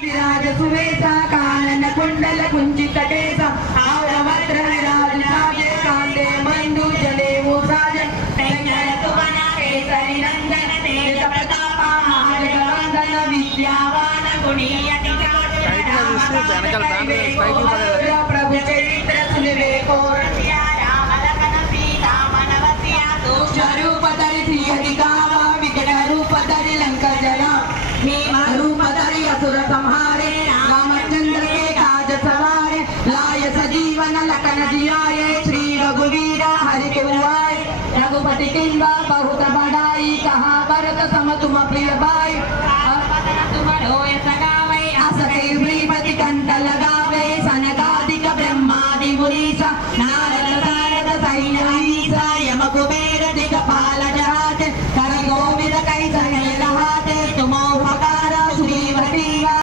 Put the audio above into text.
विराज सुवेशा कानन कुंडल कुंचित केश आव्रवज्र विराज साजे कांदे मंडू जले मुसाज सुवन केसरी नंदन तेज प्रताप महाजगवंदन विद्यावान गुणीयति प्रभु चरित्र सुनिवे कोरसिया राम लखन सीता मनवसिया स्वरूप धरि अधिकावा विकट रूप धरि लंका जला रूप धरि असुर संहारे रामचंद्र के काज सवारे लाय सजीवन लखन जियाए श्री रघुवीर हरि के उवाए रघुपति किंबा बहुत बड़ाई कहा भरत सम तुम प्रिय भाई